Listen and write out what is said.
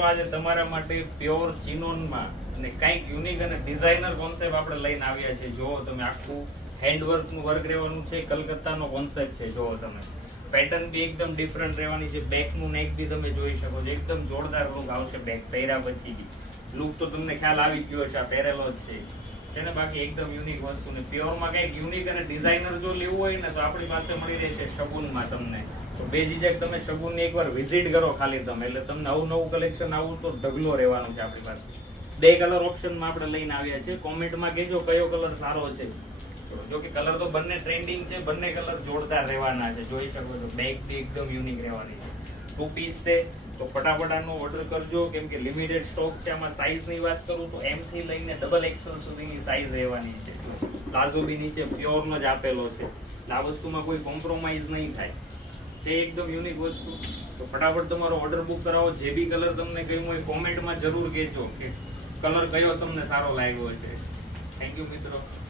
મિત્રો, આજે તમારા માટે પ્યોર ચિનોનમાં અને કંઈક યુનિક અને ડિઝાઇનર કોન્સેપ્ટ આપણે લઈને આવ્યા છે જો તમે, આખું હેન્ડવર્કનું વર્ક રહેવાનું છે, કલકત્તાનો કોન્સેપ્ટ છે. જો તમે પેટર્ન બી એકદમ ડિફરન્ટ રહેવાની છે. બેકનું નેક બી તમે જોઈ શકો છો. એકદમ જોરદાર લુક આવશે બેક પહેર્યા પછી લુક તો તમને ખ્યાલ આવી ગયો છે આ પહેરેલો જ છે. છે ને બાકી એકદમ યુનિક વસ્તુ ને પ્યોરમાં કંઈક યુનિક અને ડિઝાઇનર જો લેવું હોય ને તો આપણી પાસે મળી રહેશે શગુનમાં તમને. તો બે જીજેક તમે શગુનની એકવાર વિઝિટ કરો ખાલી તમે. એટલે તમને નવું નવું કલેક્શન આવું તો ઢગલો રહેવાનું છે આપણી પાસે. બે કલર ઓપ્શનમાં આપણે લઈને આવ્યા છે કોમેન્ટમાં કહેજો કયો કલર સારો છે. જો કે કલર તો બંને ટ્રેન્ડિંગ છે, બંને કલર જોડતા રહેવાના છે. જોઈ શકો છો. બેગ બી એકદમ યુનિક રહેવાની છે. ટુ પીસ છે તો ફટાફટ આનો ઓર્ડર કરજો, કેમ કે લિમિટેડ સ્ટોક છે, આમાં સાઈઝની વાત કરું તો એમ થી લઈને ડબલ એક્સેલ સુધીની સાઈઝ રહેવાની છે. પ્લાઝો બી નીચે પ્યોર નો જ આપેલો છે. આ વસ્તુમાં કોઈ કોમ્પ્રોમાઇઝ નહીં થાય. તે એકદમ યુનિક વસ્તુ. તો ફટાફટ તમારો ઓર્ડર બુક કરાવો. જે બી કલર તમને કહ્યું હોય કોમેન્ટમાં જરૂર કહેજો કે કલર કયો તમને સારો લાગ્યો છે થેન્ક યુ મિત્રો.